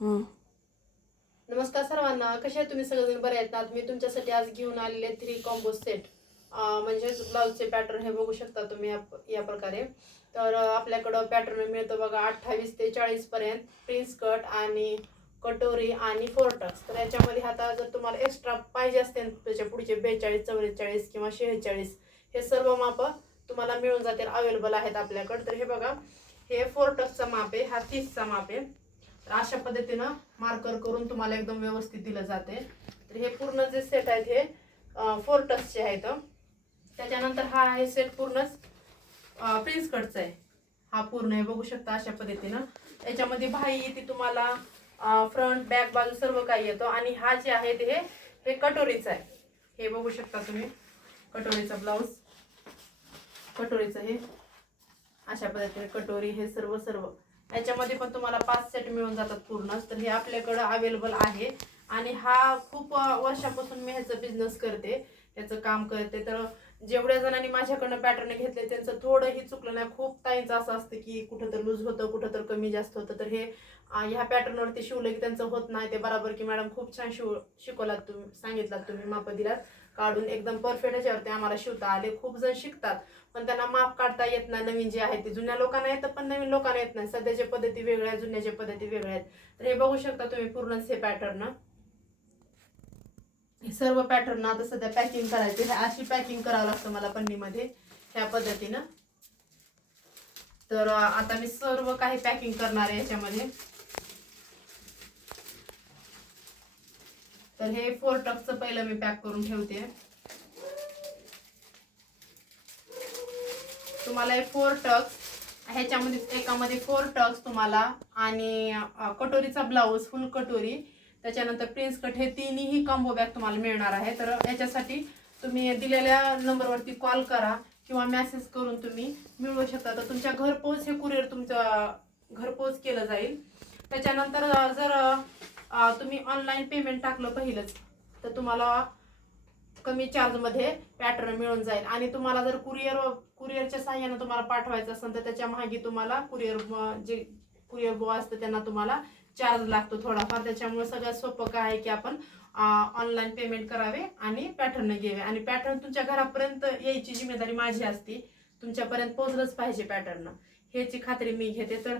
हं. नमस्कार सर्वांना, कसे आहेत तुम्ही सगळेजण? बरे आहेत ना? मी तुमच्यासाठी आज घेऊन आलेले 3 कॉम्बो सेट म्हणजे ब्लाउजचे पॅटर्न हे बघू शकता तुम्ही या प्रकारे. तर आपल्याकडं पॅटर्न मिळतं बघा 28 ते 40 पर्यंत, प्रिन्स कट आणि कटोरी आणि फोरटक्स. तर याच्यामध्ये आता जर तुम्हाला एक्स्ट्रा पाहिजे असतील त्याच्या पुढचे 42, 44 किंवा 46 हे सर्व माप तुम्हाला मिळून जातील, अवेलेबल आहेत आपल्याकडे. तर हे बघा, हे फोरटक्सचा माप आहे, हा 30चा माप आहे. तर अशा पद्धतीनं मार्कर करून तुम्हाला एकदम व्यवस्थित दिलं जाते. तर हे पूर्ण जे सेट आहेत हे 4 टचचे आहेत. त्याच्यानंतर हा आहे सेट पूर्णच प्रिन्स कटचा आहे. हा पूर्ण आहे, बघू शकता अशा पद्धतीनं. याच्यामध्ये बाही येते तुम्हाला, फ्रंट बॅक बाजू सर्व काही येतं. आणि हा जे आहे हे हे कटोरीचा आहे. हे बघू शकता तुम्ही, कटोरीचा ब्लाऊज, कटोरीचं हे अशा पद्धतीने कटोरी हे सर्व सर्व याच्यामध्ये पण तुम्हाला 5 सेट मिळून जातात पूर्णच. तर हे आपल्याकडं अवेलेबल आहे. आणि हा खूप वर्षापासून मी ह्याचं बिझनेस करते, ह्याचं काम करते. तर जेवढ्या जणांनी माझ्याकडनं पॅटर्न घेतले त्यांचं थोडंही चुकलं नाही. खूप ताईंचं असं असतं की कुठं तर लूज होतं, कुठं तर कमी जास्त होतं. तर हे ह्या पॅटर्नवरती शिवलं की त्यांचं होत नाही ते बरोबर, की मॅडम खूप छान शिकवलात तुम्ही, सांगितलात तुम्ही, माप दिलात काढून एकदम परफेक्ट ह्याच्यावरती आम्हाला शिवता आले. खूप जण शिकतात पण त्यांना माप काढता येत नाही. नवीन जे आहे ते जुन्या लोकांना येतं पण नवीन लोकांना येत नाही. सध्याच्या पद्धती वेगळ्या आहेत, जुन्याच्या पद्धती वेगळ्या आहेत. तर हे बघू शकता तुम्ही पूर्णच हे पॅटर्न, हे सर्व पॅटर्न आता सध्या पॅकिंग करायचे. हे अशी पॅकिंग करावं लागतं मला पन्नीमध्ये ह्या पद्धतीनं. तर आता मी सर्व काही पॅकिंग करणार आहे याच्यामध्ये. तर हे 4 टक्सचं पहिलं मी पॅक करून ठेवते. तुम्हाला हे 4 टक्स ह्याच्यामध्ये, एकामध्ये 4 टक्स तुम्हाला आणि कटोरीचा ब्लाऊज फुल कटोरी, त्याच्यानंतर प्रिन्स कट, हे तिन्ही कॉम्बो बॅग तुम्हाला मिळणार आहे. तर याच्यासाठी तुम्ही दिलेल्या नंबरवरती कॉल करा किंवा मेसेज करून तुम्ही मिळवू शकता. तर तुमच्या घरपोच हे कुरिअर तुमच्या घरपोच केलं जाईल. त्याच्यानंतर जर तुम्ही ऑनलाईन पेमेंट टाकलं पहिलंच तर तुम्हाला कमी चार्जमध्ये पॅटर्न मिळून जाईल. आणि तुम्हाला जर कुरिअरच्या साह्यानं तुम्हाला पाठवायचं असेल तर त्याच्या मागे तुम्हाला जे कुरिअर बॉय असतं त्यांना तुम्हाला चार्ज लागतो थोडाफार. त्याच्यामुळे सगळ्यात सोपं काय आहे की आपण ऑनलाईन पेमेंट करावे आणि पॅटर्न घ्यावे. आणि पॅटर्न तुमच्या घरापर्यंत यायची जिम्मेदारी माझी असते, तुमच्यापर्यंत पोहोचलंच पाहिजे पॅटर्न, ह्याची खात्री मी घेते. तर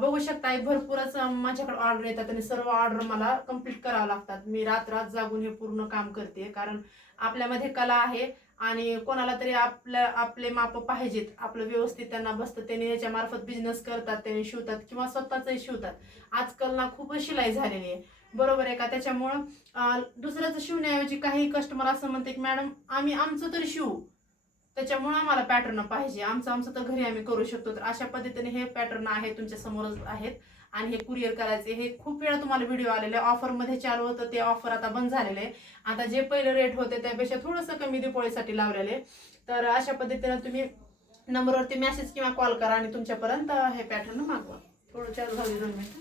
बघू शकता भरपूरच माझ्याकडे ऑर्डर येतात आणि सर्व ऑर्डर मला कम्प्लीट करावं लागतात. मी रात्र जागून हे पूर्ण काम करते, कारण आपल्यामध्ये कला आहे आणि कोणाला तरी आपले माप पाहिजेत, आपलं व्यवस्थित त्यांना बसतं, त्याने याच्या मार्फत बिझनेस करतात, त्याने शिवतात किंवा स्वतःचंही शिवतात. आजकाल ना खूपच शिलाई झालेली आहे, बरोबर आहे का? त्याच्यामुळं दुसऱ्याचं शिवण्याऐवजी काही कस्टमर असं म्हणते की मॅडम आम्ही आमचं तरी शिवू, त्याच्यामुळे आम्हाला पॅटर्न पाहिजे, आमचं तर घरी आम्ही करू शकतो. तर अशा पद्धतीने हे पॅटर्न आहे तुमच्या समोरच आहेत. आणि हे कुरिअर करायचे, हे खूप वेळा तुम्हाला व्हिडिओ आलेले ऑफरमध्ये चालू होतं, ते ऑफर आता बंद झालेले आहे. आता जे पहिले रेट होते त्यापेक्षा थोडंसं कमी दिपोळीसाठी लावलेले. तर अशा पद्धतीने तुम्ही नंबरवरती मेसेज किंवा कॉल करा आणि तुमच्यापर्यंत हे पॅटर्न मागवा. थोडं चालू झाले 2 मिनिटं.